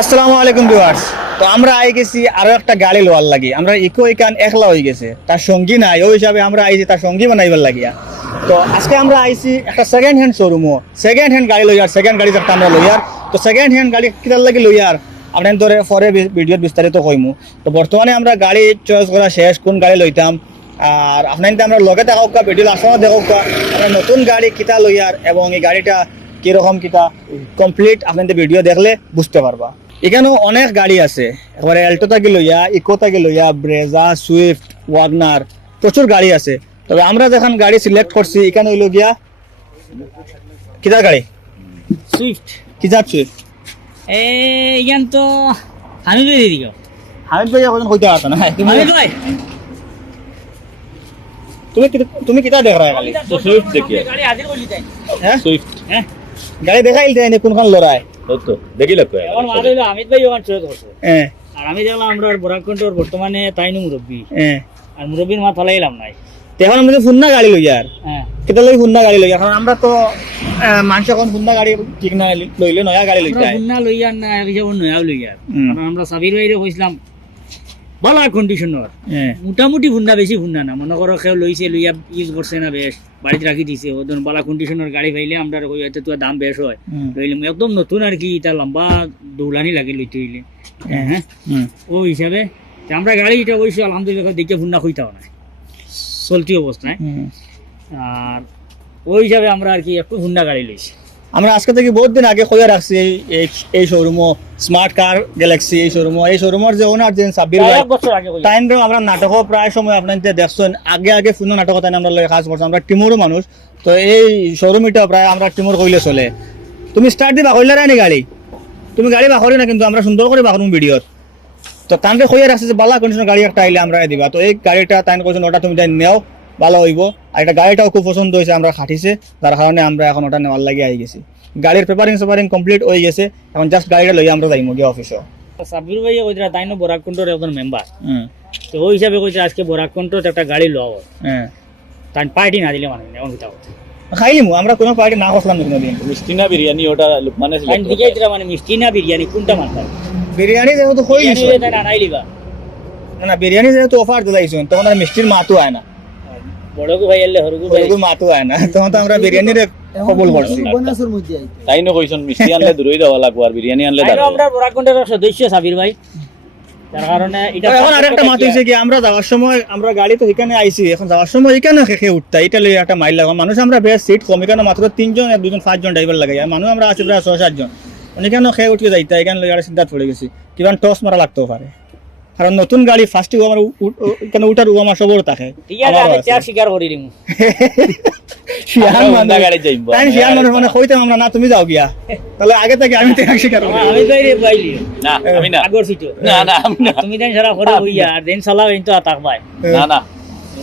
আসসালামু আলাইকুম ভিউয়ার্স। তো আমরা আই গেছি আরও একটা গাড়ি লোয়ার লাগি। আমরা ইকো ইকান একলা হয়ে গেছে। তার সঙ্গী নাই, ওই হিসাবে আমরা আইছি তার সঙ্গী বানাইবার লাগিয়া। তো আজকে আমরা আইছি একটা সেকেন্ড হ্যান্ড শোরুমও সেকেন্ড হ্যান্ড গাড়ি লইয়ার সেকেন্ড গাড়ি একটা আমরা লইয়ার। তো সেকেন্ড হ্যান্ড গাড়ি কিতার লাগি লইয়ার। আপনার ধরে পরে ভিডিওত বিস্তারিত কইমু। তো বর্তমানে আমরা গাড়ি চয়েস করা শেষ, কোন গাড়ি লইতাম। আর আপনার আমরা লগে থাকক ভিডিও লাস্ট দেখক আমরা নতুন গাড়ি কিতা লইয়ার এবং এই গাড়িটা কীরকম কিতা কমপ্লিট আপনাদের ভিডিও দেখলে বুঝতে পারবা। এখানেও অনেক গাড়ি আছে। একবারে এল্টো থাকি লইয়া ইকো থাকি লইয়া ব্রেজা সুইফট ওয়াগনার প্রচুর গাড়ি আছে। তবে আমরা যখন গাড়ি সিলেক্ট করছি এখানে হইল গিয়া কিতার গাড়ি? সুইফট কিতার সুইফট এ ইয়ান তো আমি বেরি দিও। হামিদ ভাই এখন কইতে পারতো না। তুমি ভাই। তুমি কিতা- তুমি কিতা দেখ রাখা গাড়ি তো সুইফট দেখি গাড়ি হাজির করলি তাই। হ্যাঁ? সুইফট হ্যাঁ। গাড়ি দেখাইল দেয় কোনখান লড়াই? তো দেখি এখন মার হইল আমিত ভাই ওখান চলে করছে হ্যাঁ আর আমি দেখলাম আমরা বরাকণ্ঠর বর্তমানে তাই নু মুরব্বী। হ্যাঁ আর মুরব্বীর মা ফলাইলাম নাই। তো এখন আমি ফুন্না গাড়ি লই আর। হ্যাঁ কেটা লই ফুন্না গাড়ি লই কারণ আমরা তো আহ, মানুষ এখন ফুন্না গাড়ি ঠিক না লইলে নয়া গাড়ি লই যায় না হিসাব নয়া লইয়ার হুম। কারণ আমরা সাবির ভাইরে কইছিলাম বলা কন্ডিশনার হ্যাঁ। মোটামুটি ফুন্না বেশি ফুন্না না। মনে করো কেউ লইছে লইয়া ইউজ করছে না বেশ বাড়িতে রাখি দিছে। ও ধরুন বালা কন্ডিশনার গাড়ি পাইলে আমরা এতে তো দাম বেশ হয়। হুম। একদম নতুন আর কি এটা লম্বা দৌলানি লাগে লইতে হইলে। হ্যাঁ। হ্যাঁ? ও হিসাবে আমরা গাড়ি এটা অবশ্যই আলহামদুলিল্লাহ দেখে ফুন্না খুঁজতাও না। চলতি অবস্থায়। আর ওই হিসাবে আমরা আর কি একটু ফুন্না গাড়ি লইছি। আমরা আজকে থেকে বহুত দিন আগে কইয়া রাখছি এই- এই শোরুমও স্মার্ট কার গ্যালাক্সি এই শোরুমও এই শোরুমের যে ওনার যে সাব্বির ভাই। টাইম আমরা নাটকও প্রায় সময় আপনার যে দেখছেন। আগে আগে ফোন নাটক তাই আমরা লগে কাজ করছি আমরা টিমুরও মানুষ। তো এই শোরুম এটা প্রায় আমরা টিমুর কইলে চলে। তুমি স্টার্ট দিবা কইলে রানি গাড়ি? তুমি গাড়ি বাখরি না কিন্তু আমরা সুন্দর করে বাখরুম ভিডিওত তো তানকে কইয়া রাখছে যে বালা কন্ডিশন গাড়ি একটা আইলে আমরা দিবা। তো এই গাড়িটা তাইন কইছেন ওটা তুমি তাই নেও ভালো হইব। আর এটা গাড়িটাও খুব পছন্দ হয়েছে আমরা খাটিছে। তার কারণে আমরা এখন ওটা নেওয়ার লাগে আই গেছি। গাড়ির পেপারিং সেপারিং কমপ্লিট হয়ে গেছে। এখন জাস্ট গাড়িটা লই আমরা যাইমু গিয়ে অফিসে সাব্বির ভাই কইরা তাই না বরাকণ্ঠর একজন মেম্বার হুম। তো ওই হিসাবে কইছে আজকে বরাকণ্ঠত একটা গাড়ি লও হ্যাঁ। তাই পার্টি না দিলে মানে কথা কথা খাইলিমু আমরা কোনো পার্টি না করলাম না কোনোদিন মিষ্টি না বিরিয়ানি ওটা মানে মানে মিষ্টি না বিরিয়ানি কোনটা মানতা বিরিয়ানি যেহেতু না না বিরিয়ানি যেহেতু অফার দিলাইছুন তখন আর মিষ্টির মাতু আয় না। বড়কু ভাই এলে হরকু ভাই। ওরকম মাতু আয় না। তখন তো আমরা বিরিয়ানির কবুল করছি। তাই নো কইছন মিষ্টি আনলে দূরই দেওয়া লাগবো আর বিরিয়ানি আনলে তাই আমরা বরাকণ্ঠের সদস্য সাবির ভাই। তার কারণে এটা এখন আরেকটা মাত হয়েছে কি আমরা যাওয়ার সময় আমরা গাড়ি তো এখানে আইছি এখন যাওয়ার সময় এখানে খেয়ে উঠতা এটা লই একটা মাইল লাগা। মানুষ আমরা বেশ সিট কম এখানে মাত্র তিনজন আর দুজন পাঁচজন ড্রাইভার লাগাই। আর মানুষ আমরা আছি প্রায় ছয় সাতজন। এখানে খেয়ে উঠে যাইতা? এখানে লই আর সিদ্ধার্থ পড়ে গেছি। কিমান টস মারা লাগতেও পারে। কারণ নতুন গাড়ি ফার্স্টে আমার এখানে উঠার উ আমার সবর থাকে। স্বীকার করি দিমু শিয়ান আমরা গাড়ি যাইবো, তাই শিয়ান মানুষ মানে কইতাম আমরা না তুমি যাও গিয়া। তাহলে আগে থেকে আমি তো এক শিকার করি। আমি ভাই রে পাইলি। না আমি না। আগর সিটো। না না আমি না। তুমি দেন সারা করে হইয়া আর দেন চালাও কিন্তু আতাক ভাই না না।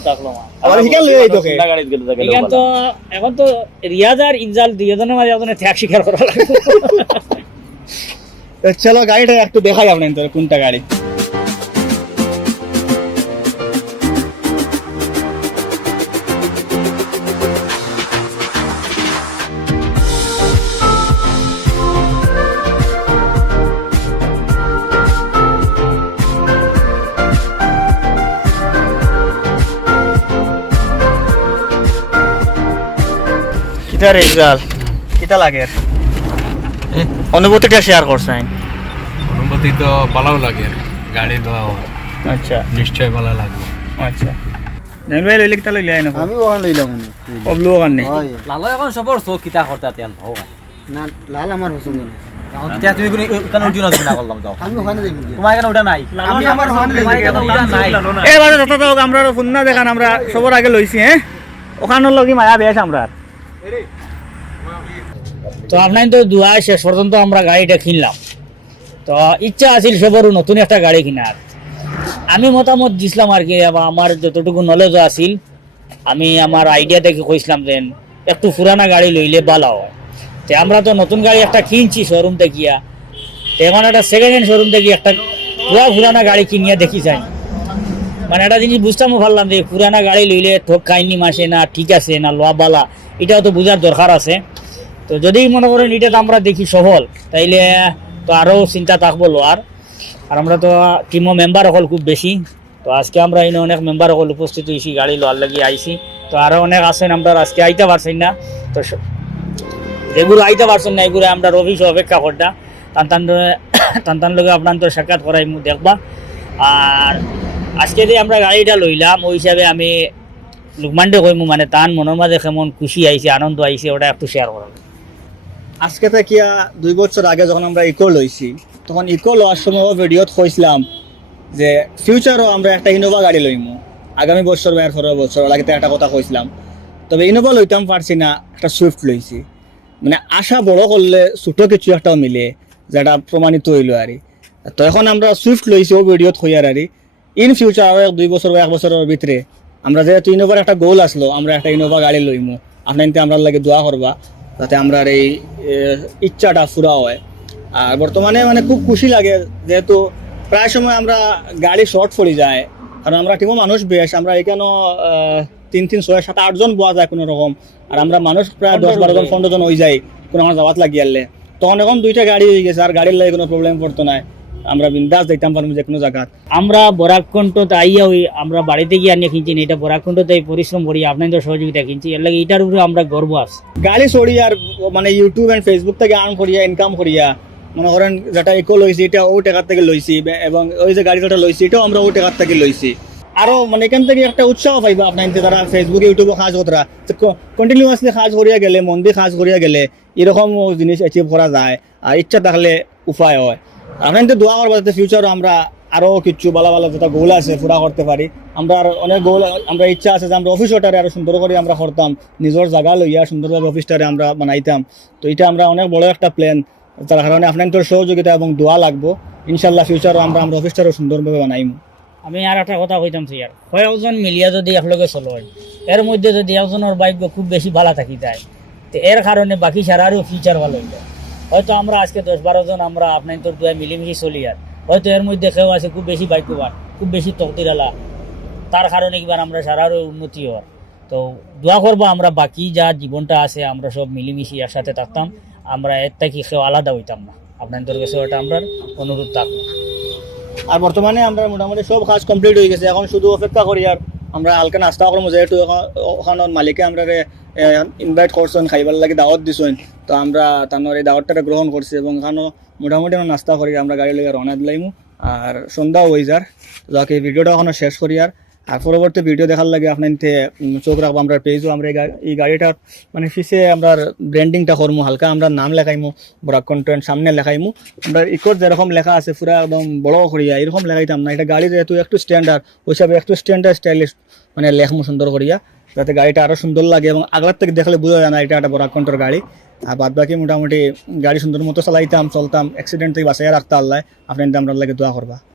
তাকলো মা আবার শিকার লই আইতো কে? হোন্ডা গাড়িতে গেলে তো গেলেও এখন তো রিয়াজ আর ইনজাল দুইজনের মাঝে ত্যাগ স্বীকার করা লাগবে। চলো গাড়িটা একটু দেখাই আপনার কোনটা গাড়ি। কিটা রেজাল্ট কিটা লাগে। অনুভূতিটা শেয়ার করছেন অনুমতি তো ভালো লাগে গাড়ি দেওয়া আচ্ছা। নিশ্চয় ভালো লাগবে। আচ্ছা। ভাই লইলে কিটা লইলে আইন আমি ওখানে লইলাম অবলু ওখানে লালো এখন সবর চোখ কিতা করতে তেল ভাও না লাল আমার পছন্দ না? তুমি কোনো উঠি না করলাম যাও। আমি ওখানে যাই তোমার এখানে উঠা নাই। আমি আমার এবার হোক আমরা দেখান আমরা সবার আগে লইছি হ্যাঁ ওখানে লগি মায়া বেশ আমরা তো আপনার তো দুয়া শেষ পর্যন্ত আমরা গাড়িটা কিনলাম। তো ইচ্ছা আছিল সবারও নতুন একটা গাড়ি কেনার। আমি মতামত দিছিলাম আর কি আমার যতটুকু নলেজ আছিল, আমি আমার আইডিয়া দেখে কইছিলাম যে একটু পুরানা গাড়ি লইলে হয়। তো আমরা তো নতুন গাড়ি একটা কিনছি শোরুম দেখিয়া তো এখন একটা সেকেন্ড হ্যান্ড শোরুম দেখি একটা পুরা পুরানা গাড়ি কিনিয়া দেখি যাই। মানে একটা জিনিস বুঝতামও পারলাম যে পুরানা গাড়ি লইলে ঠক কাহিনী মাসে না ঠিক আছে না লোয়া বালা এটাও তো বোঝার দরকার আছে। তো যদি মনে করেন এটা তো আমরা দেখি সফল, তাইলে তো আরও চিন্তা থাকব লোয়ার। আর আমরা তো টিমও মেম্বার হল খুব বেশি। তো আজকে আমরা এনে অনেক মেম্বার হল উপস্থিত হয়েছি গাড়ি লোয়ার লাগি আইছি। তো আরও অনেক আছেন আমরা, আজকে আইতে পারছেন না। তো যেগুলো আইতে পারছেন না, এগুলো আমরা অফিস অপেক্ষা করতা টান টান টান টান লগে আপনার তো সাক্ষাৎ করাই দেখবা। আর আজকে যে আমরা গাড়িটা লইলাম, ওই হিসাবে আমি লুকমান্ডে কইমু মানে তান মনের মাঝে কেমন খুশি আইছে, আনন্দ আইছে, ওটা একটু শেয়ার করা। আজকে থেকে দুই বছর আগে যখন আমরা ইকো লইছি, তখন ইকো লওয়ার সময় ভিডিওত কইছিলাম যে ফিউচারও আমরা একটা ইনোভা গাড়ি লইমু। আগামী বছর বা এর পরের বছর আগে তো একটা কথা কইছিলাম। তবে ইনোভা লইতাম পারছি না, একটা সুইফট লইছি। মানে আশা বড় করলে ছোট কিছু একটাও মিলে, যেটা প্রমাণিত হইল আর তো এখন আমরা সুইফট লইছি ও ভিডিওত হইয়ার আর ইন ফিউচার আরও এক দুই বছর বা এক বছরের ভিতরে, আমরা যেহেতু ইনোভার একটা গোল আসলো, আমরা একটা ইনোভা গাড়ি লইমু। আপনার আমার লাগে দোয়া করবা। যাতে আমরা এই ইচ্ছাটা ফুরা হয়। আর বর্তমানে মানে খুব খুশি লাগে, যেহেতু প্রায় সময় আমরা গাড়ি শর্ট পড়ে যায়, কারণ আমরা টিমও মানুষ বেশ, আমরা এখানেও তিন তিন, ছয়, সাত আটজন বোয়া যায় কোনো রকম। আর আমরা মানুষ প্রায় দশ বারো জন, পনেরো জন হয়ে যায় কোনো আমার যাওয়াত লাগিয়ে তখন এখন দুইটা গাড়ি হয়ে গেছে, আর গাড়ির লাগে কোনো প্রবলেম পড়তো না আমরা বিন্দাস যাইতাম পারব যে কোনো জায়গা আমরা বরাকণ্ঠত আইয়া ওই আমরা বাড়িতে গিয়ে আনিয়ে কিনছি এটা বরাকণ্ঠতে পরিশ্রম করি, আপনাদের সহযোগিতা কিনছি এর লাগে এটার উপরে আমরা গর্ব আছে। গাড়ি চড়ি আর মানে ইউটিউব এন্ড ফেসবুক থেকে আর্ন করিয়া ইনকাম করিয়া, মনে করেন যেটা ইকো লইছি এটা ও টাকার থেকে লইছি এবং ওই যে গাড়ি যেটা লইছি এটাও আমরা ও টাকার থেকে লইছি আরও মানে এখান থেকে একটা উৎসাহ পাইবা আপনার তারা ফেসবুক ইউটিউবে কাজ করা কন্টিনিউয়াসলি কাজ করিয়া গেলে, মন দিয়ে কাজ করিয়া গেলে এরকম জিনিস অ্যাচিভ করা যায়, আর ইচ্ছা থাকলে উপায় হয়। আপনার দোয়া করব যাতে আমরা আরও কিছু ভালো ভালো গোল আছে, পুরা করতে পারি। আমরা অনেক গোল আমরা ইচ্ছা আছে যে আমরা অফিস ওটারে আরও সুন্দর করে আমরা করতাম। নিজের জায়গা লইয়া সুন্দরভাবে অফিসটারে আমরা বানাইতাম। তো এটা আমরা অনেক বড় একটা প্ল্যান তার কারণে আপনাদের সহযোগিতা এবং দোয়া লাগবো। ইনশাল্লাহ ফিউচারও আমরা আমরা অফিসটারও সুন্দরভাবে বানাইম। আমি আর একটা কথা কইতাম ইয়ার কয়েকজন মিলিয়া যদি একলগে চলো হয়, এর মধ্যে যদি একজনের ভাগ্য খুব বেশি ভালো থাকি যায়, তো এর কারণে বাকি সারারও ফিউচার ভালো হইল। হয়তো আমরা আজকে দশ বারো জন, আমরা আপনার তোর দুয়ায় মিলিমিশি চলি আর। হয়তো এর মধ্যে কেউ আছে খুব বেশি ভাগ্যবান, খুব বেশি তকদিরালা তার কারণে কিবার আমরা সারারও উন্নতি হওয়ার। তো দোয়া করব আমরা বাকি যা জীবনটা আছে, আমরা সব মিলিমিশি একসাথে থাকতাম। আমরা এর থেকে কেউ আলাদা হইতাম না। আপনাদের কাছে ওটা আমরা অনুরোধ থাকব। আর বর্তমানে আমরা মোটামুটি সব কাজ কমপ্লিট হয়ে গেছে। এখন শুধু অপেক্ষা করি আর আমরা হালকা নাস্তা করব যেহেতু ওখানের মালিকে আমরা ইনভাইট করছেন, খাইবার লাগে দাওয়াত দিছেন। তো আমরা তানোর এই দাওয়াতটা গ্রহণ করছি এবং এখানেও মোটামুটি আমরা নাস্তা করি, আমরা গাড়ি লেগে রওনা দিলাইমু। আর সন্ধ্যাও হয়ে যার। যাকে ভিডিওটা ওখানে শেষ করি আর। আর পরবর্তী ভিডিও দেখার লাগে আপনার চোখ রাখব আমরা পেয়েছ আমরা, এই গাড়িটার মানে ফিসে আমরা ব্র্যান্ডিংটা করব হালকা আমরা নাম লেখাইমু বরাক কন্টেন্ট সামনে লেখাইমু। আমরা ইকোর যেরকম লেখা আছে, পুরা একদম বড় করিয়া এরকম লেখাইতাম না। এটা গাড়ি যেহেতু একটু স্ট্যান্ডার্ড ওই হিসাবে একটু স্ট্যান্ডার্ড স্টাইলিশ মানে লেখমু সুন্দর করিয়া, যাতে গাড়িটা আরও সুন্দর লাগে এবং আগলার থেকে দেখলে বোঝা যায় না, এটা একটা বরাক কন্ট্রোর গাড়ি। আর বাদ বাকি মোটামুটি গাড়ি সুন্দর মতো চালাইতাম, চলতাম অ্যাক্সিডেন্ট থেকে বাঁচাইয়া রাখতে আল্লাহ, আপনার আমরা লাগে দোয়া করবা।